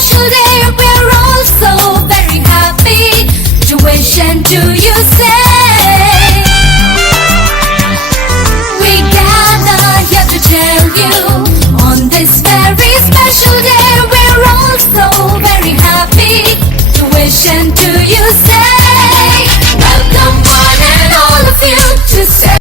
special day, we're all so very happy to wish and do you say. We gather here to tell you on this very special day, we're all so very happy to wish and do you say. Welcome one and all of you to say.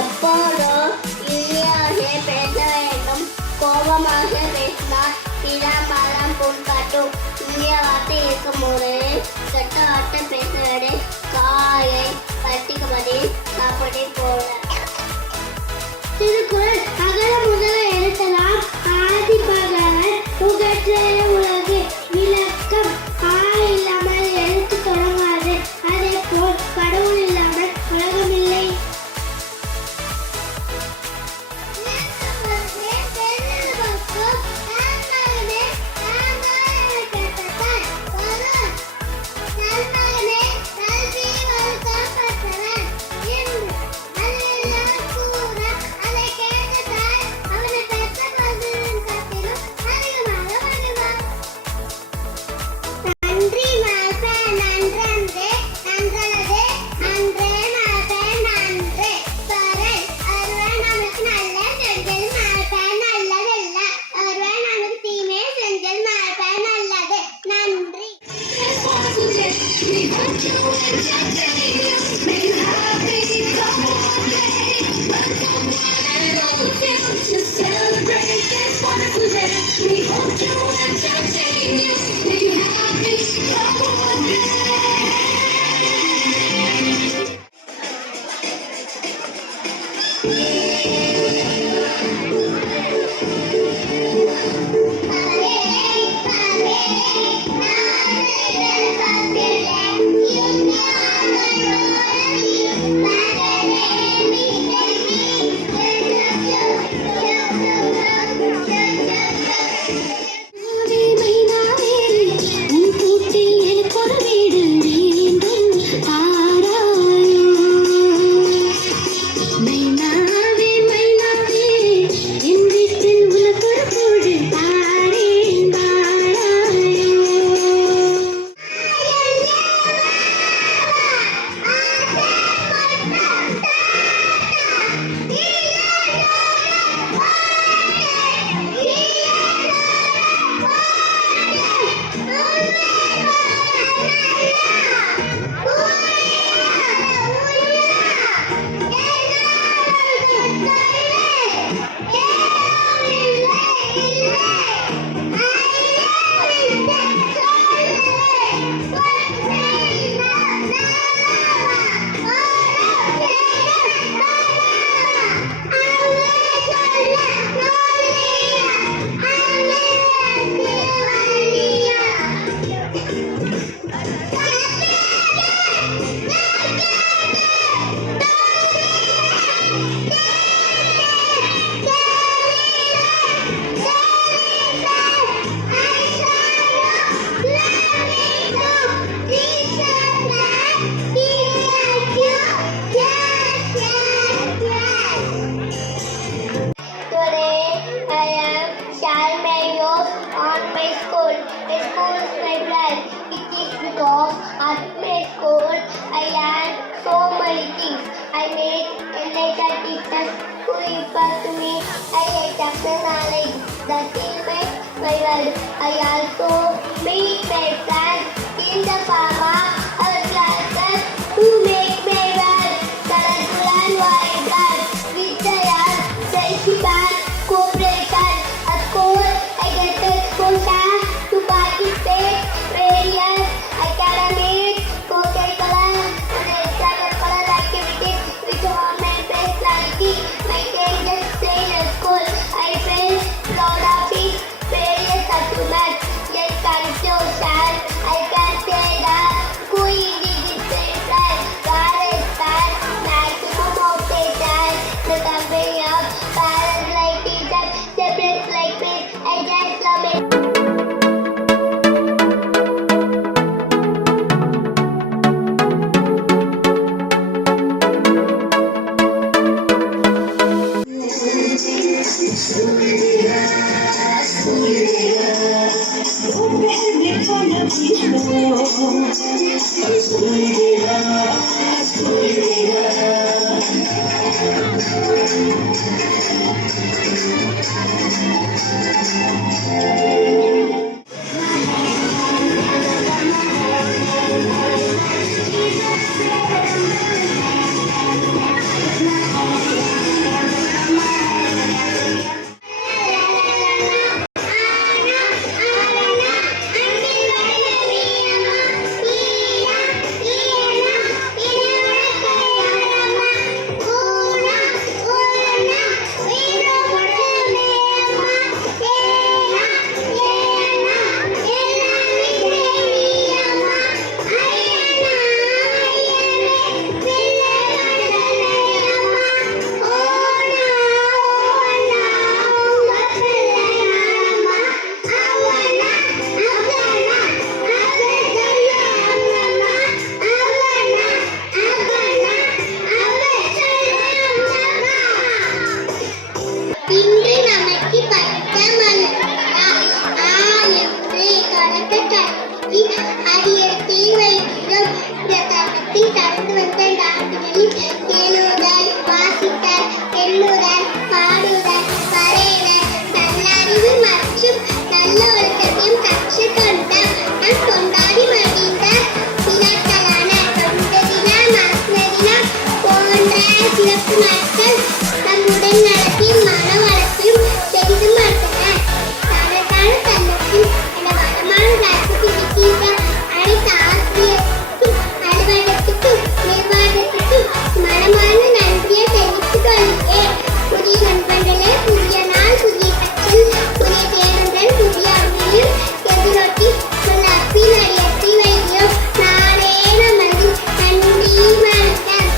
எப்போதோ இனியாக பேச வேண்டும். கோபமாக பேசினால் திறம்பலம் புண்காட்டும். இனிய வார்த்தை இருக்கும்போது கெட்ட வார்த்தை பேச வேண்டும். காயை பட்டிக்கும்படி சாப்பிட போல. திருக்குறள் அகல முதல எழுத்தலாம் ஆதி பகவன் புகழ்ச்சிய உலகு விளக்கம். இல்லாமல் எழுத்து தொடங்காது. அதே போல் கடவுள் இல்லாமல் உலகம் இல்லை. மைனாவே மைனாவே என் வீட்டில் உனக்கு ஒரு கூடு that it does refer to me. I accept the knowledge that it makes my world. I also meet my friends in the pharma or classes who make my world colorful and vibrant. With their friendship and cooperation, of course, I get the exposure to participate various academic, co-curricular and extracurricular activities which are my personality. My changes stay in school. I feel proud of it. Various achievements. Yes, conclusion. I can say that going digital where I spend maximum of the time. The company of parents like teachers, siblings like me, I just love it. இன்று நமக்கு பட்டமளித்தார். என்று தொடக்க கல்வி அடியத்தில் வைக்கிறோம். இந்த தருணத்தில் கடந்து வந்த நாடுகளில் எழுதுதல், வாசித்தல், எண்ணுதல், பாடுதல், வரைதல், நல்லறிவு மற்றும் நல்ல ஒழுக்கத்தையும் கற்றுக்கொண்டார். நாம் கொண்டாடி மகிழ்ந்த விழாக்களான தொண்டு தினம், மருத்துவ தினம் போன்ற சிறப்பு நாட்கள் நம் உடல் நலத்தையும் மன வளத்தையும் பெரிதும் வளர்த்தன. தனக்கான தன்னத்தில் என வளமான கல்விக்கு கிட்டிய அனைத்து ஆசிரியருக்கும் அலுவலகத்துக்கும் நிர்வாகத்துக்கும் மனமான நன்றியை தெரிவித்துக் கொள்கிறேன். புதிய நண்பர்களே, புதிய நாள், புதிய கற்றல், புதிய தேடுதல், புதிய அறிவையும் எதிரொட்டி உங்கள் அப்பில் அடியத்தில் வைக்கிறோம். நாளே நமது நன்றி வணக்கம்.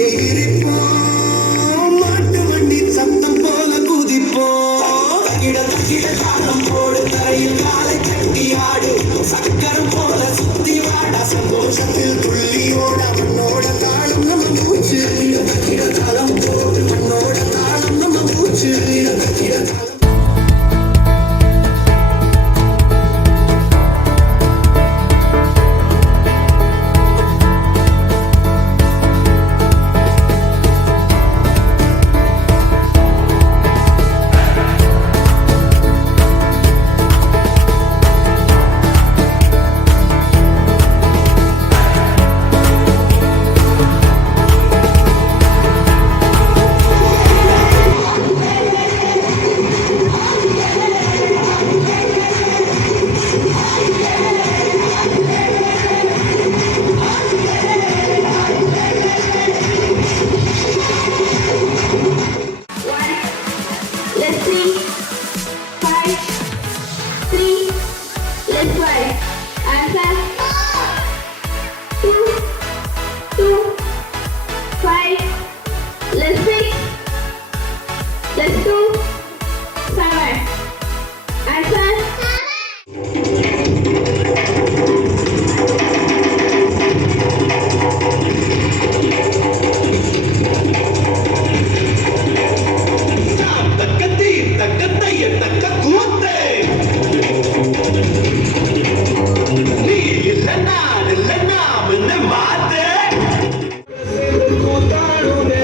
பூமியை விரிப்போம் மாட்டு வண்டி சத்தம் போல குதிப்போம் தகிட தாளம் போடு தரையில் காலை கட்டி ஆடு சக்கரம் போல சுத்தி வாடா சந்தோஷத்தில் துள்ளியோட மண்ணோட தாளம் நம்ம மூச்சு தகிட தாளம் போடு மண்ணோட தாளம் நம்ம மூச்சு தகிட தாளம் Let's see. 5, 3, let's try. Answer. 2, 2, 5. Let's see. Let's do 7. Answer. தக்கத்தி தக்கத்தைய தக்க கூத்து நீ இல்ல நான் இல்ல நாம் மாத்து கூத்தாடுதே